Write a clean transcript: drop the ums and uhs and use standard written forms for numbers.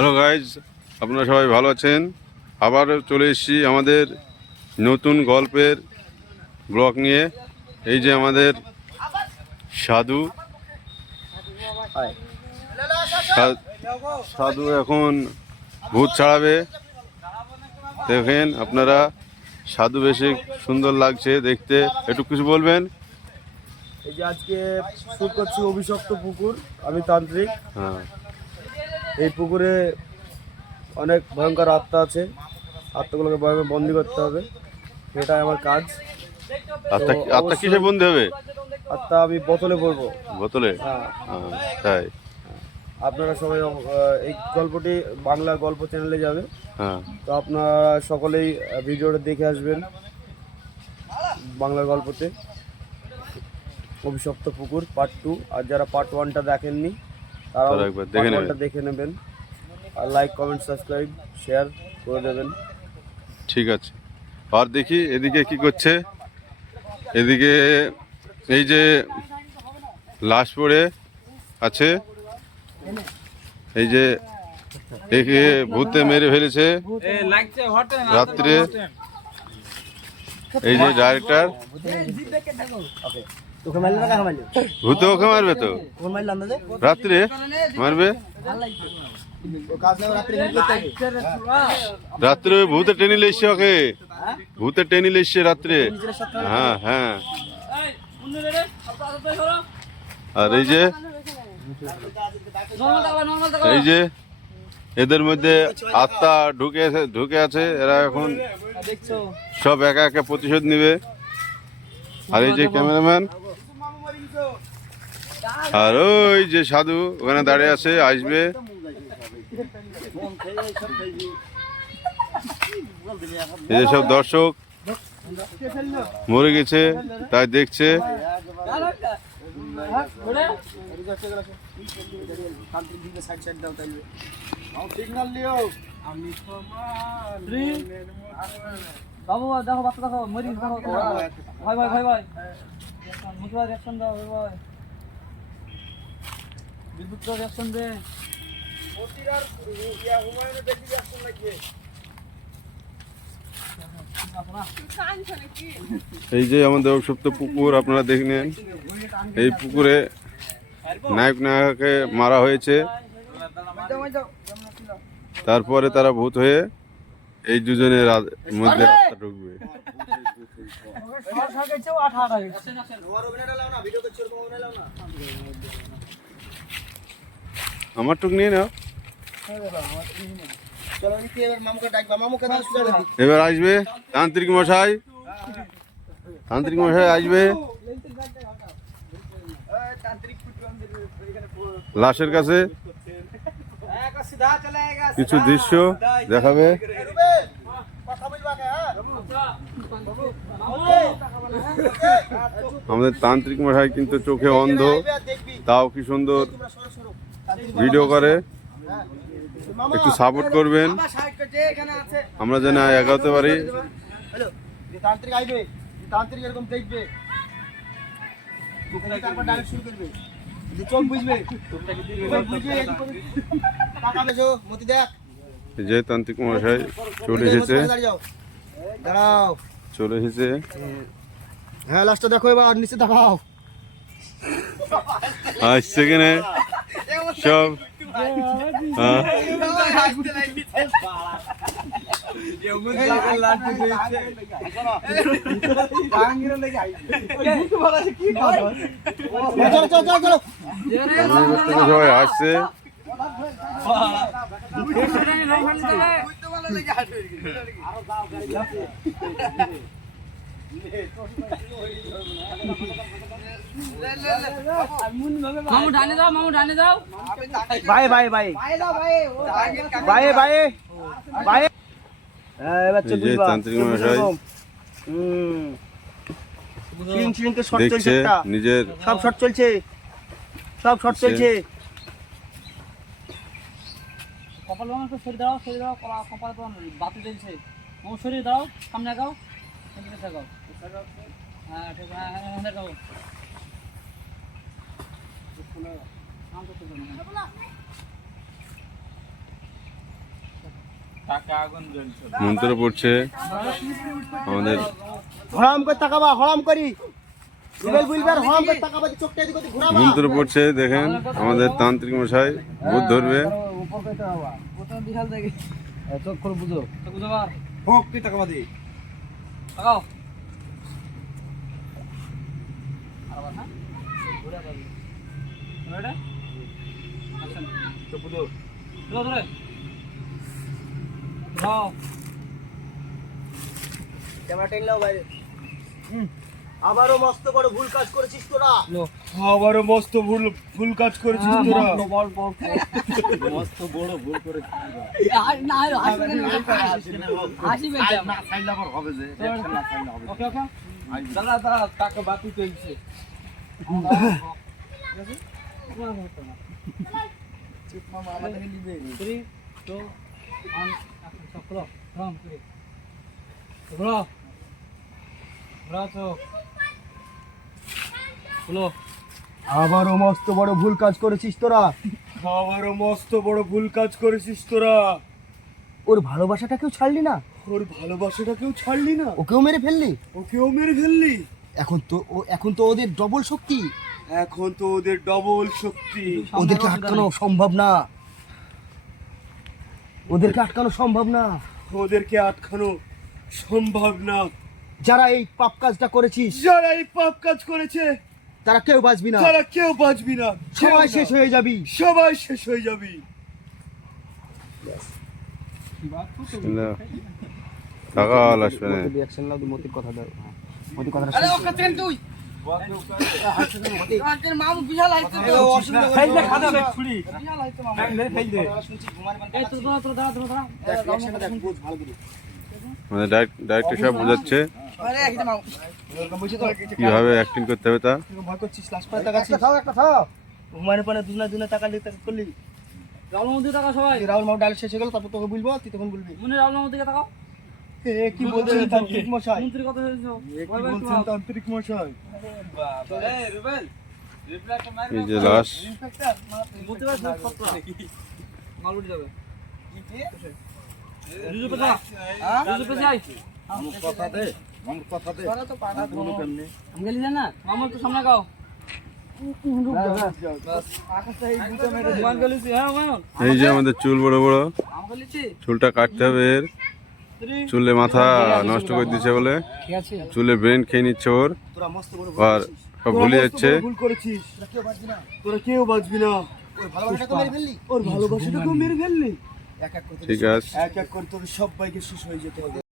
Hello guys, আপনারা সবাই ভালো আছেন? আবারও চলে এসেছি আমাদের নতুন গল্পের ব্লগ নিয়ে। এই যে আমাদের সাধু সাধু এখন ভূত ছাড়াবে। দেখেন আপনারা, সাধু বেশি সুন্দর লাগছে দেখতে। একটু কিছু বলবেন? এই যে আজকে শুট করছি অভিশপ্ত পুকুর, আমি তান্ত্রিক। হ্যাঁ, এই পুকুরে অনেক ভয়ঙ্কর আত্মা আছে, আত্মাগুলোকে ভয়ে বন্দি করতে হবে, এটাই আমার কাজ। আত্মা কিসে বন্দি হবে? আত্মা আমি বোতলে পড়বো। বোতলে? হ্যাঁ, তাই? আপনারা সবাই এই গল্পটি বাংলা গল্প চ্যানেলে যাবে। হ্যাঁ, তো আপনারা সকলেই ভিডিওটা দেখে আসবেন। বাংলা গল্পতে অভিশপ্ত পুকুর পার্ট 2, আর যারা পার্ট 1টা দেখেননি তারাও একবার দেখে নেবেন। দেখে নেবেন, আর লাইক কমেন্ট সাবস্ক্রাইব শেয়ার করে দেবেন। ঠিক আছে। আর দেখি এদিকে কি করছে। এদিকে এই যে লাশ পড়ে আছে, এই যে একে ভূতে মেরে ফেলেছে রাত্রে। এই যে ডাইরেক্টর, ভূতে ওকে মারবে তো? রাত্রে মারবে? রাত্রে ভূতে টেনে এসছে ওকে, ভূতে টেনে এসছে রাত্রে। হ্যাঁ হ্যাঁ। আর এই যে এদের মধ্যে আত্মা ঢুকে আছে। এরা এখন সব একা একা প্রতিশোধ নিবে। আর এই যে ক্যামেরাম্যান, আর ওই যে সাধু ওখানে দাঁড়িয়ে আছে, আসবে। এই যে সব দর্শক মরে গেছে তাই দেখছে। বাবু দেখো, বাচ্চা দেখো, মরি দেখো, ভাই ভাই ভাই ভাই মুখে রিয়াকশন দাও, ভাই ভাই বিদ্যুৎ রিয়াকশন দে। এই যে আমাদের অভিশপ্ত পুকুর আপনারা দেখে নেন। এই পুকুরে নায়ক নায়িকাকে মারা হয়েছে, তারপরে তারা ভূত হয়ে এই দুজনের মধ্যে আত্মা ঢুকবে। আমার টুক নিয়ে নাও। এবার আসবে তান্ত্রিক মশাই, তান্ত্রিক মশাই আসবে লাশের কাছে, কিছু দৃশ্য দেখাবে। আমাদের তান্ত্রিক মশাই কিন্তু চোখে অন্ধ, তাও কি সুন্দর ভিডিও করে। একটু সাপোর্ট করবেন, আমরা যেন এগাতে পারি। তান্ত্রিক আইবে, তান্ত্রিক এরকম দেখবে, তারপর ডাইরেক্ট শুরু করবে, চোখ বুঝবে, যে তান্ত্রিক মশাই চলে এসেছে, চলে এসেছে। হ্যাঁ, লাস্টটা দেখো এবার, নিচে দেখাও। আসছে কেনে সব। হ্যাঁ, সবাই আসছে। মামু ডানে দাও, মামু ডানে দাও, ভাই ভাই ভাই ভাই ভাই ভাই। এবার এই যে তান্ত্রিক মশাই দেখছে নিজের, সব শট চলছে, সব শট চলছে। কপাল ভাঙা একটু সরিয়ে দাও, সরিয়ে দাও, কপাল তো বাতি জ্বলছে। মামু সরিয়ে দাও, সামনে আগাও, আগাও। হ্যাঁ ঠিক, হ্যাঁ হ্যাঁ দেখাও। মন্ত্র পড়ছে আমাদের হরাম করে তাকাবা, হরাম করি রুবেল বুলবার হরাম করে তাকাবা, চোখটা এদিক ওদিক ঘোরাবা। মন্ত্র পড়ছে দেখেন আমাদের তান্ত্রিক মশাই ভূত ধরবে। প্রথম বিশাল দেখি চোখ করে বুঝো তো বুঝো বার হক কি তাকাবা দে তাকাও আবার না ঘুরে পাবি এটা আচ্ছা তো বুঝো ধরে ধরে দাও ক্যামেরা টেন লাও বাইরে। আবারও মস্ত বড় ভুল কাজ করেছিস তোরা। লো আবারও মস্ত ভুল কাজ করেছিস তোরা। বল বল মস্ত বড় ভুল করেছিস তোরা। না হাসি বেটা না সাইড আবার হবে যে রিঅ্যাকশন না সাইড হবে। ওকে ওকে দাঁড়া দাঁড়া টাকা বাকি চলছে। চুপ মামা আমাদের নিবে। 3 2 1 চক্র রাম করে বড় বড় তো বলো আবারও মস্ত বড় ভুল কাজ করেছিস তোরা। আবারও মস্ত বড় ভুল কাজ করেছিস তোরা। ওর ভালোবাসাটাকেও ছাড়লি না, ওর ভালোবাসাটাকেও ছাড়লি না, ওকেও মেরে ফেললি, ওকেও মেরে ফেললি। এখন তো ওদের ডবল শক্তি, এখন তো ওদের ডবল শক্তি। ওদেরকে আটকানো সম্ভব না, ওদেরকে আটকানো সম্ভব না, ওদেরকে আটকানো সম্ভব না। যারা এই পাপ কাজটা করেছিস, যারা এই পাপ কাজ করেছে তারা কেউ বাঁচবি না, তারা কেউ বাঁচবি না। সবাই শেষ হয়ে যাবি, সবাই শেষ হয়ে যাবি। টাকা আসবে না। রিঅ্যাকশন লাও, মতির কথা দাও। মতির কথাটা আরে ওকে ট্রেন তুই তোর মামু বিশাল আইছে তো ফেল দে, খাদা দে ছুরি, বিশাল আইছে মামু ফেল দে, ফেল দে। এই তোর দাঁড়া রিঅ্যাকশনটা দেখ, বুঝ ভালো করে। মানে ডাইরেক্টর সব বোঝাচ্ছে আরে একদম মামু কিভাবে অ্যাক্টিং করতে হবে তা। ভয় করছিস, লাস্ট পাতে তাকাচ্ছিস। একটা থাও ঘুমানে পানে দুনা টাকা দিতে করলি। রাহুল মন্দির টাকা সবাই রাহুল মাও ডাল শেষ হয়ে গেল, তারপর তোকে বলবো, তুই তখন বলবি। মনে রাহুল মন্দির টাকা এ কি বলছেন তান্ত্রিক মশাই? মন্ত্রী কথা হয়েছে এ কি বলছেন তান্ত্রিক মশাই? এই রুবেল রিপ্লাই তো মার এই যে লাশ বলতে পারছ না কত মাল উঠে যাবে রুজু পেছা রুজু পেছা আমার কথা দে, আমার কথা দে। সারা তো পাটা বলো কেমনে? আমি গেলি না আমার তো সামনে গাও এই যে আমাদের চুল বড় বড়, চুলটা কাটতে হবে এর। চুলে মাথা নষ্ট করে দিচ্ছে বলে চুলে ব্রেন খেয়ে নিচ্ছে ওর, তোরা মস্ত বড় আর সব ভুলে যাচ্ছে। ভুল করেছিস, তোরা কেউ বাঁচবি না। ওর ভালোবাসাটাকেও মেরে ফেললি। ঠিক আছে। এক এক করে তোর সবাইকে শেষ হয়ে যেতে হবে।